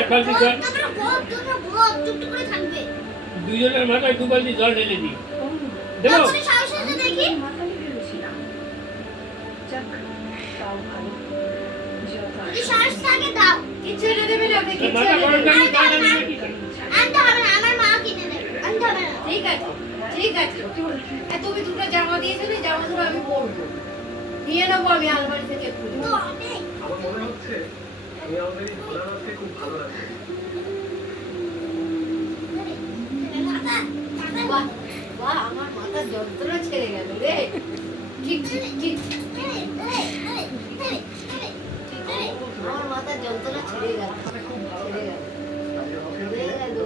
এক বালতি জল দুজনের মাথায় 2 বালতি জল ঢেলে দিই। দেখো দেখি শ্বাস থাকে দাও কিছু রেডি মিলে আপনি কিছু মাথা গরম থাকলে পানি নিয়ে কি আনতে হবে না আমার মা কিনে দেবে আনতে হবে না ঠিক আছে ঠিক আছে তুমি দুটো জামা দিয়েছো না জামা দুটো আমি পরবো নিয়ে নেবো আমি আলমারি থেকে খুলে তো অনেক আমার মনে হচ্ছে তুমি আমাদের এই ভোলা রাতে খুব ভালো লাগছে। বাহ আমার মাথা যন্ত্রণা ছেড়ে গেল রে ঠিক ঠিক ঠিক আমার মাথা যন্ত্রণা ছেড়ে গেল খুব ছেড়ে গেল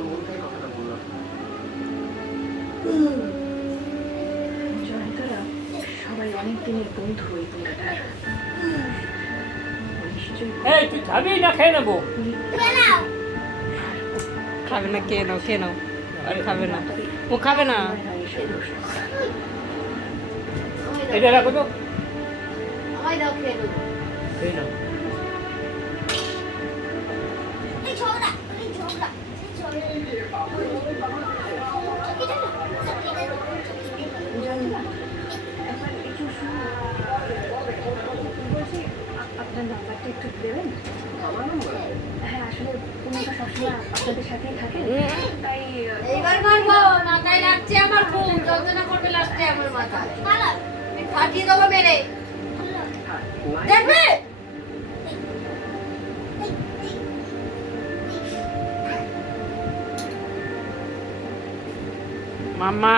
জয়ন্তরা সবাই অনেক দিনের বন্ধু ওই বোনটার এই তুই খাবি না খেয়ে নেবো? খাবে না, খেয়ে নাও খেয়ে নাও। আর খাবে না, ও খাবে না। এটা রাখো তো, আমায় দাও খেয়ে নেবো খেয়ে নাও। আপনার নাম্বারটা একটু দেবেন? হ্যাঁ আসলে উনি তো সবসময় আপনাদের সাথেই থাকেন, তাই এইবার মারবো মাথায় লাগছে আমার খুব যন্ত্রণা করবে লাস্টে আমার মাথায় আমি ফাটিয়ে দেবো মেরে দেখবে মাম্মা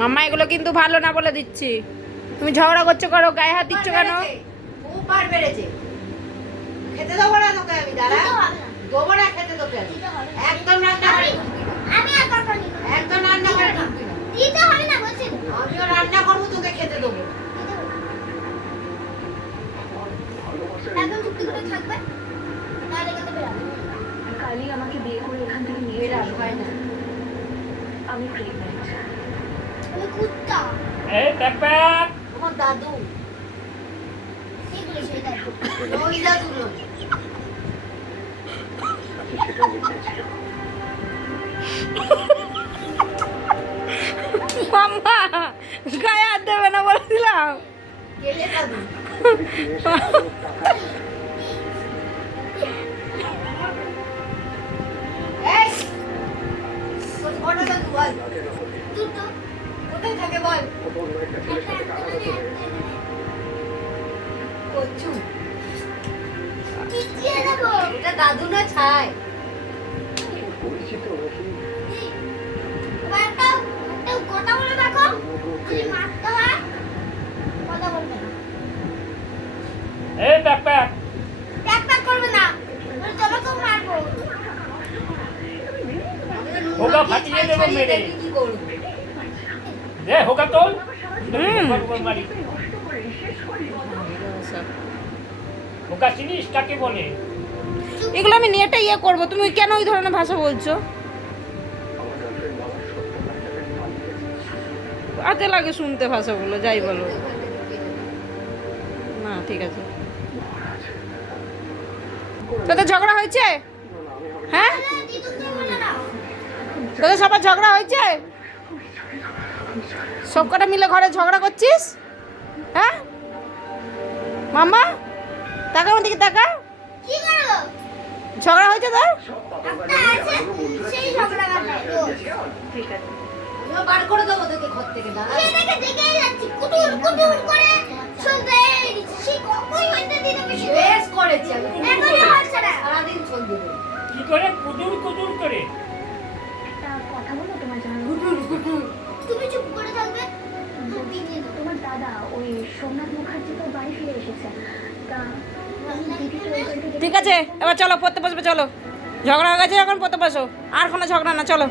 মাম্মা এগুলো কিন্তু ভালো না বলে দিচ্ছি। তুমি ঝগড়া করছো, করো, গায়ে হাত দিচ্ছ কেন? খুব বার বেড়েছে খেতে দেবো না তোকে আমি দাঁড়া দেবো না খেতে তোকে একদম রান্না করে আমি আর করবো না একদম রান্না করে দিতে হবে না বলছি আমিও রান্না করবো তোকে খেতে দেবো একদম চুপটি করে থাকবে তাহলে কত বেরাবে কালই আমাকে বিয়ে করে এখান থেকে নিয়ে বেরাবে হয় না আমি প্রেগনেন্ট। তুমি কুত্তা এই প্যাক প্যাক। আমার দাদু এগুলো সেই দাদু ওই দাদু নয় সেটা লিখেছিল মাম্মা গায়ে হাত দেবে না বলে দিলাম। গেলে দাদু এই তোর ছোট দাদু বল দুটো কোথায় থাকে বল কচু পিছিয়ে দেবো এটা দাদু না ছাই পরিচিত কথা বলে দেখো যদি মারতে হয় কথা বলবে না এই প্যাক প্যাক। ট্যাক করবে না আমি তোমাকেও মারবো হোগা ফাটিয়ে দেবো মেরে। কি করব এ হোগা তোল। মারি হোগা চিনিস কাকে বলে? এগুলো আমি নেটে ইয়ে করবো, তুমি কেন ওই ধরনের ভাষা বলছো? আতে লাগে শুনতে ভাষাগুলো, যাই বলো। না ঠিক আছে। তোদের ঝগড়া হয়েছে? হ্যাঁ তোদের সবার ঝগড়া হয়েছে? সব কটা মিলে ঘরে ঝগড়া করছিস? হ্যাঁ মাম্মা তাকা আমার দিকে তাকা। কি করো ঝগড়া হয়েছে তোর? একটা আছে সেই ঝগড়া কাটে ঠিক আছে আমি বার করে দেবো তোকে ঘর থেকে দাঁড়া সেটাকে দেখেই যাচ্ছি কুটুর কুটুর করে শুনতে সেই কখন হইতে দিতে বেশি বেশ করেছি আমি এখন হচ্ছে না সারাদিন শুনতে দেব কি করে কুটুর কুটুর করে? একটা কথা বলো তোমার জানো? কুটুর কুটুর তুমি চুপ করে থাকবে তোমার দাদা ওই সোমনাথ মুখার্জি তো বাড়ি ফিরে এসেছে, তা দিদি তো ওখান থেকে ঠিক আছে এবার চলো পড়তে বসবে, চলো। ঝগড়া হয়ে গেছে, এখন পড়তে বসো। আর কোনো ঝগড়া না, চলো।